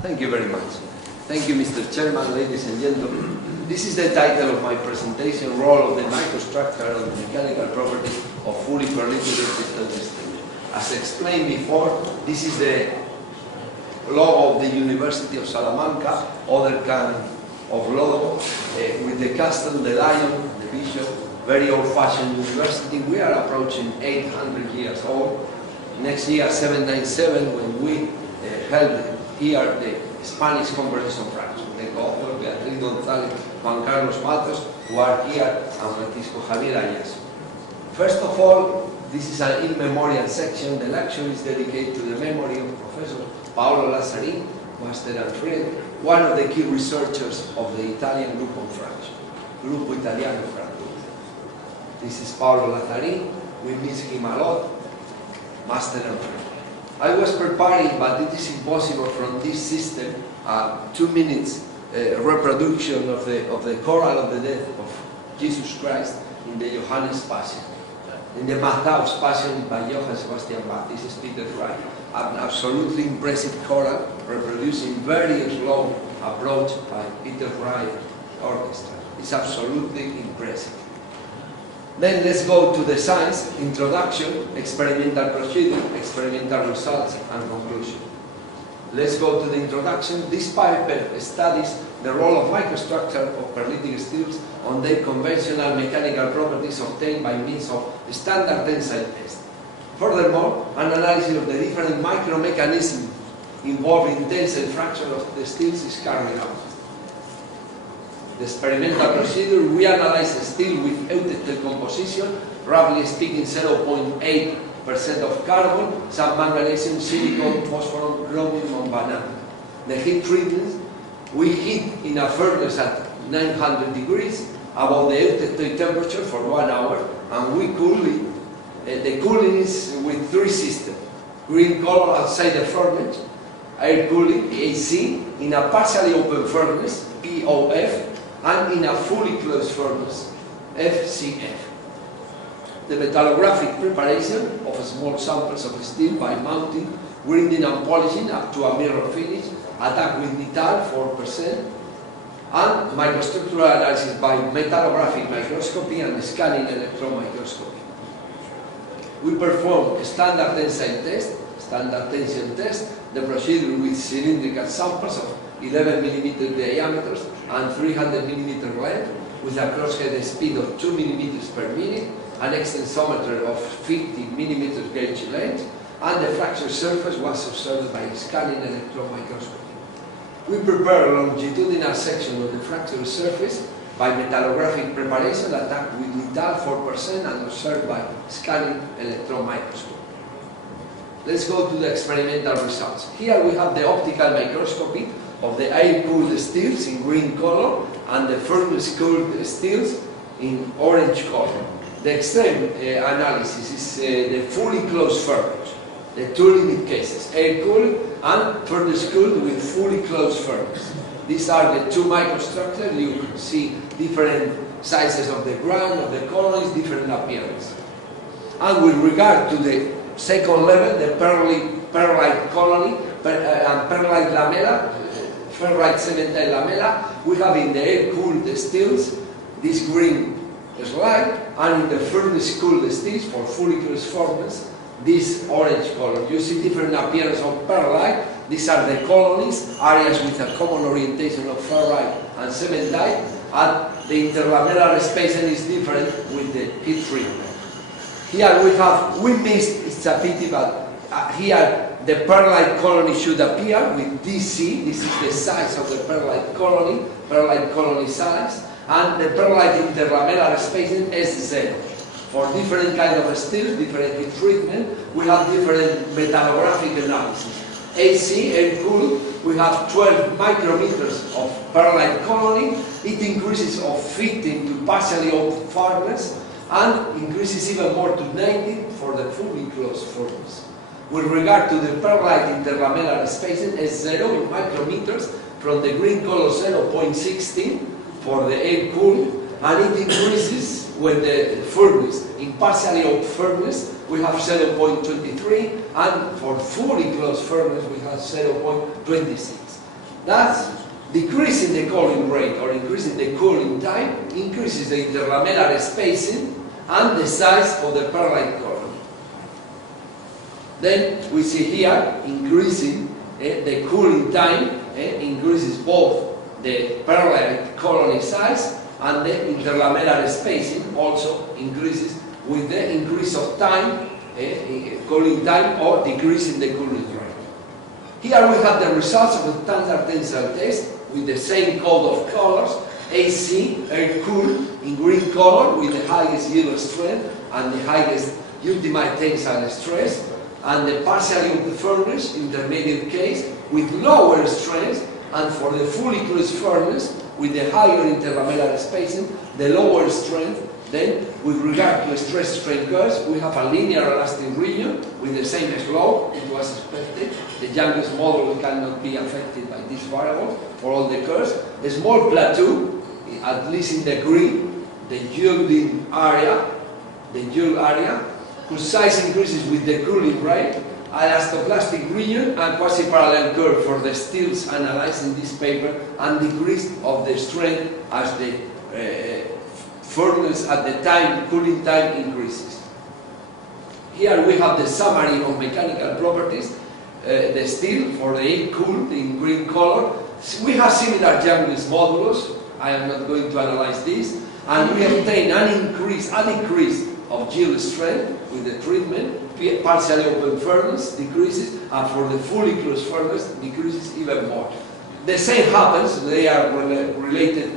Thank you very much. Thank you, Mr. Chairman, ladies and gentlemen. This is the title of my presentation, Role of the Microstructure and the Mechanical Properties of Fully Pearlitic Crystal Systems. As explained before, this is the logo of the University of Salamanca, other kind of logo, with the castle, the lion, the bishop, very old-fashioned university. We are approaching 800 years old. Next year, 797, when we held here the Spanish Conference on Fracture. The co-author, Beatriz González, Juan Carlos Matos, who are here, and Francisco Javier Ayas. First of all, this is an in memoriam section. The lecture is dedicated to the memory of Professor Paolo Lazzarin, master and friend, one of the key researchers of the Italian group on fracture, Gruppo Italiano Fracture. This is Paolo Lazzarin. We miss him a lot, master and friend. I was preparing, but it is impossible from this system, 2 minutes reproduction of the choral of the death of Jesus Christ in the Johannes Passion. In the Matthäus Passion by Johann Sebastian Bach. This is Peter Wright. An absolutely impressive choral reproducing very slow approach by Peter Wright orchestra. It's absolutely impressive. Then let's go to the science, introduction, experimental procedure, experimental results, and conclusion. Let's go to the introduction. This paper studies the role of microstructure of pearlitic steels on their conventional mechanical properties obtained by means of standard tensile test. Furthermore, an analysis of the different micromechanisms involved in tensile fracture of the steels is carried out. The experimental procedure, we analyze steel with eutectoid composition, roughly speaking 0.8% of carbon, some magnesium, silicon, phosphorus, chromium, and vanadium. The heat treatment, we heat in a furnace at 900 degrees above the eutectoid temperature for 1 hour, and we cool it. The cooling is with 3 systems. Green color outside the furnace, air cooling, AC, in a partially open furnace, POF, and in a fully closed furnace, FCF. The metallographic preparation of small samples of steel by mounting, grinding and polishing up to a mirror finish, attack with Nital 4%, and microstructural analysis by metallographic microscopy and scanning electron microscopy. We perform standard tensile test, standard tension test, the procedure with cylindrical samples of 11 mm diameters and 300 mm length, with a crosshead speed of 2 mm per minute, an extensometer of 50 mm gauge length, and the fracture surface was observed by scanning electron microscopy. We prepare a longitudinal section of the fracture surface by metallographic preparation attacked with Nital 4% and observed by scanning electron microscopy. Let's go to the experimental results. Here we have the optical microscopy of the air-cooled steels in green color and the furnace-cooled steels in orange color. The extreme analysis is the fully closed furnace. The 2 limit cases, air-cooled and furnace-cooled with fully closed furnace. These are the 2 microstructures. You can see different sizes of the ground, of the colonies, different appearance. And with regard to the second level, the pearlite colony and pearlite lamella, ferrite cementite lamella, we have in the air-cooled steels this green slide, and in the furnace-cooled steels for fully closed furnace, this orange color. You see different appearance of pearlite. These are the colonies, areas with a common orientation of ferrite and cementite, and the interlamellar spacing is different with the heat treatment. Here we missed, it's a pity, but here the pearlite colony should appear with DC. This is the size of the pearlite colony size, and the pearlite interlamellar spacing S0. For different kind of steel, different heat treatment, we have different metallographic analysis. AC, air-cooled, we have 12 micrometers of pearlite colony. It increases of 15 to partially open furnace, and increases even more to 90 for the fully closed furnace. With regard to the pearlite interlamellar spacing, S0 in micrometers, from the green color 0.16 for the air-cooled, and it increases when the furnace, in partially open furnace, we have 0.23, and for fully closed furnace, we have 0.26. Thus, decreasing the cooling rate or increasing the cooling time increases the interlamellar spacing and the size of the pearlite colony. Then we see here increasing the cooling time increases both the pearlite colony size and the interlamellar spacing also increases with the increase of time, cooling time, or decreasing the cooling rate. Here we have the results of the standard tensile test with the same code of colors: AC, air-cooled, in green color with the highest yield strength and the highest ultimate tensile stress, and the partially open furnace, intermediate case, with lower strength, and for the fully closed furnace with the higher interlamellar spacing, the lower strength. Then, with regard to stress-strain curves, we have a linear elastic region with the same slope. It was expected. The youngest model cannot be affected by this variable for all the curves. A small plateau, at least in the green, the yielding area, whose size increases with the cooling rate, elastoplastic region, and quasi-parallel curve for the steels analyzed in this paper, and decrease of the strength as the furnace at the time, cooling time increases. Here we have the summary of mechanical properties. The steel for the air-cooled in green color. We have similar Young's modulus. I am not going to analyze this. And we obtain a decrease of yield strength with the treatment. Partially open furnace decreases, and for the fully closed furnace decreases even more. The same happens, they are related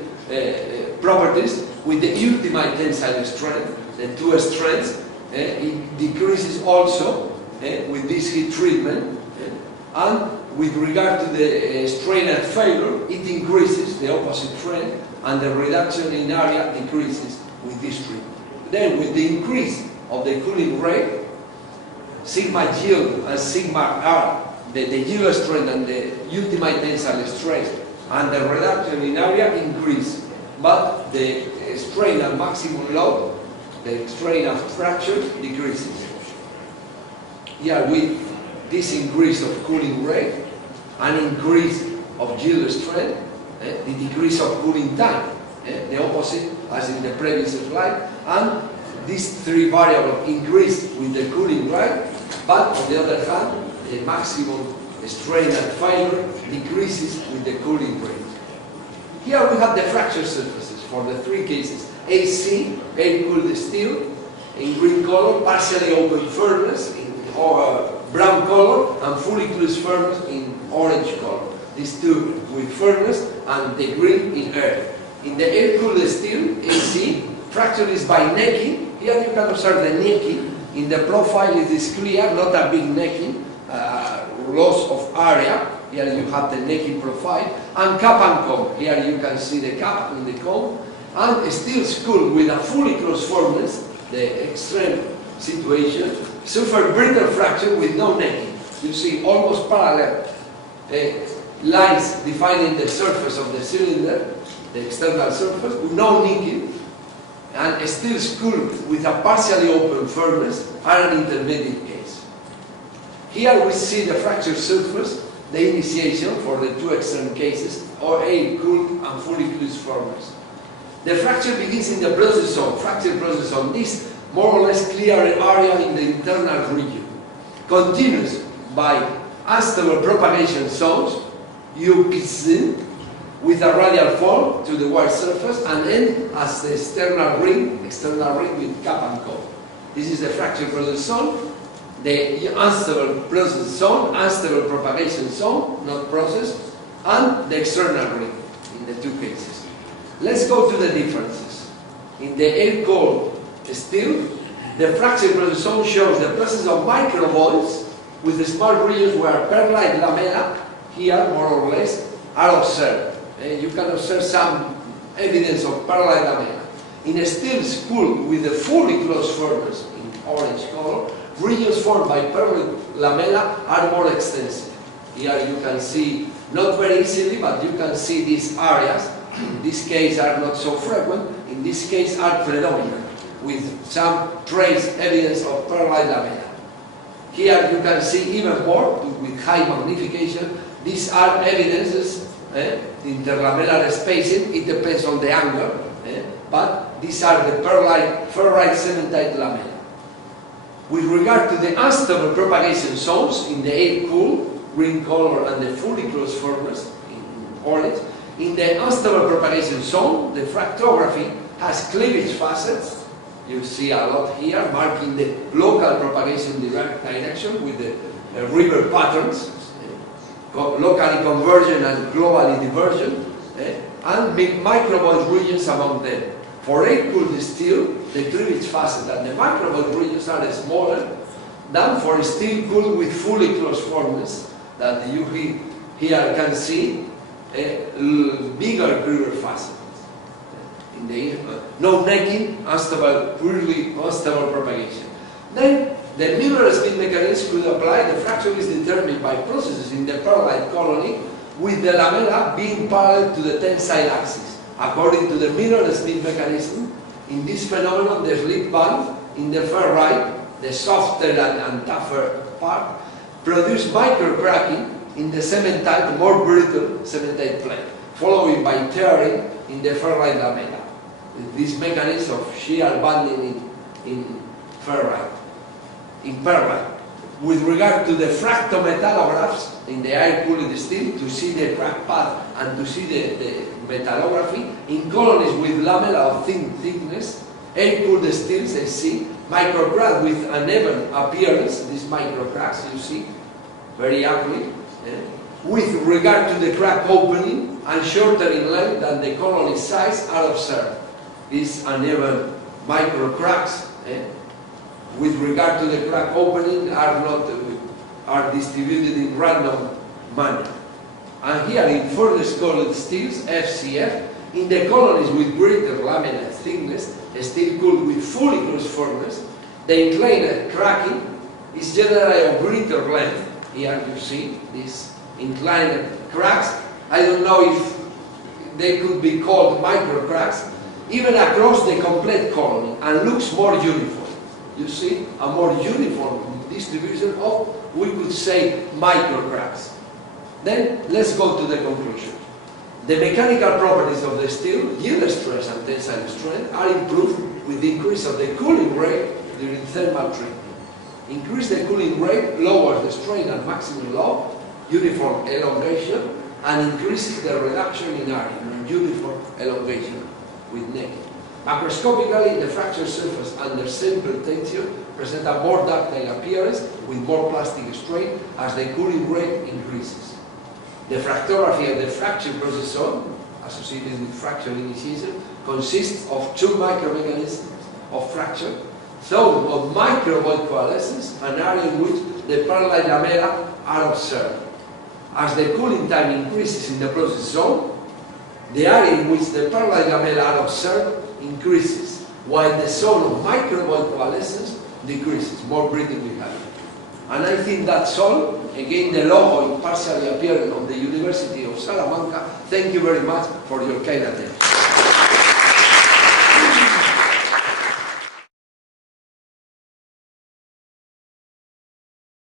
properties with the ultimate tensile strength, the two strengths. It decreases also with this heat treatment, and with regard to the strain and failure, it increases the opposite trend, and the reduction in area decreases with this treatment. Then, with the increase of the cooling rate, sigma yield and sigma R, the yield strength and the ultimate tensile stress, and the reduction in area increase, but the strain and maximum load, the strain of fracture, decreases. Here with this increase of cooling rate, an increase of yield strength, the decrease of cooling time, the opposite as in the previous slide, and these three variables increase with the cooling rate, but on the other hand, the maximum strain and failure decreases with the cooling rate. Here we have the fracture surfaces for the three cases: AC, air-cooled steel, in green color, partially open furnace in brown color, and fully closed furnace in orange color. These two with furnace and the green in air. In the air-cooled steel, AC, fracture is by necking. Here you can observe the necking. In the profile it is clear, not a big necking, loss of area. Here you have the necking profile. And cap and cone. Here you can see the cap and the cone. And steel skull with a fully closed furnace, the extreme situation, suffer brittle fracture with no necking. You see almost parallel lines defining the surface of the cylinder, the external surface, with no nicking, and a steel skull with a partially open furnace are an intermediate case. Here we see the fracture surface, the initiation for the two extreme cases, or air-cooled and fully closed furnace. The fracture begins in the process zone, fracture process zone, this more or less clear area in the internal region, continues by unstable propagation zones, UPC, with a radial fall to the white surface, and end as the external ring with cap and cone. This is the fracture process zone, the unstable process zone, unstable propagation zone, not process, and the external ring in the two cases. Let's go to the differences. In the air-cooled steel, the fracture process zone shows the presence of microvoids with the small regions where pearlite lamella, here more or less, are observed. You can observe some evidence of pearlite lamella. In a steel spool with a fully closed furnace, in orange color, regions formed by pearlite lamella are more extensive. Here you can see, not very easily, but you can see these areas. In this case are not so frequent, in this case are predominant, with some trace evidence of pearlite lamella. Here you can see even more, with high magnification, these are evidences interlamellar spacing. It depends on the angle, but these are the ferrite cementite lamella. With regard to the unstable propagation zones in the air-cooled, green color, and the fully closed furnace, in orange, in the unstable propagation zone, the fractography has cleavage facets. You see a lot here, marking the local propagation direction with the river patterns, locally convergent and globally divergent, and microvolt regions among them. For air-cooled steel, the cleavage facet and the microvolt regions are smaller than for steel cooled with fully closed furnace, that you here can see a bigger cleavage facet. In the no necking, unstable, purely unstable propagation. Then the Miller-Smith mechanism could apply. The fracture is determined by processes in the pearlite colony with the lamella being parallel to the tensile axis. According to the Miller-Smith mechanism, in this phenomenon, the slip band in the ferrite, the softer and tougher part, produce micro-cracking in the cementite, more brittle cementite plate, followed by tearing in the ferrite lamella. This mechanism of shear banding in ferrite, in pearlite. With regard to the fractometallographs in the air-cooled steel, to see the crack path and to see the metallography, in colonies with lamella of thin thickness, air-cooled steels, they see microcrack with uneven appearance, these microcracks you see, very ugly. With regard to the crack opening and shorter in length than the colony size are observed. These uneven microcracks, with regard to the crack opening, are distributed in random manner. And here in furnace cooled steels, FCF, in the colonies with greater laminar thickness, steel cooled with fully closed furnace, the inclined cracking is generally of greater length. Here you see these inclined cracks. I don't know if they could be called micro cracks, even across the complete colony, and looks more uniform. You see a more uniform distribution of, we could say, micro cracks. Then let's go to the conclusion. The mechanical properties of the steel, yield stress and tensile strength, are improved with the increase of the cooling rate during thermal treatment. Increase the cooling rate lowers the strain at maximum low, uniform elongation, and increases the reduction in area, non-uniform elongation with necking. Macroscopically, the fracture surface under simple tension present a more ductile appearance with more plastic strain as the cooling rate increases. The fractography of the fracture process zone, associated with fracture initiation, consists of two micromechanisms of fracture, zone of microvolt coalescence, an area in which the pearlite lamella are observed. As the cooling time increases in the process zone, the area in which the pearlite lamella are observed increases, while the zone of microvolt coalescence decreases, more brittle behavior. And I think that's all. Again, the logo partially appearing on the University of Salamanca. Thank you very much for your kind attention.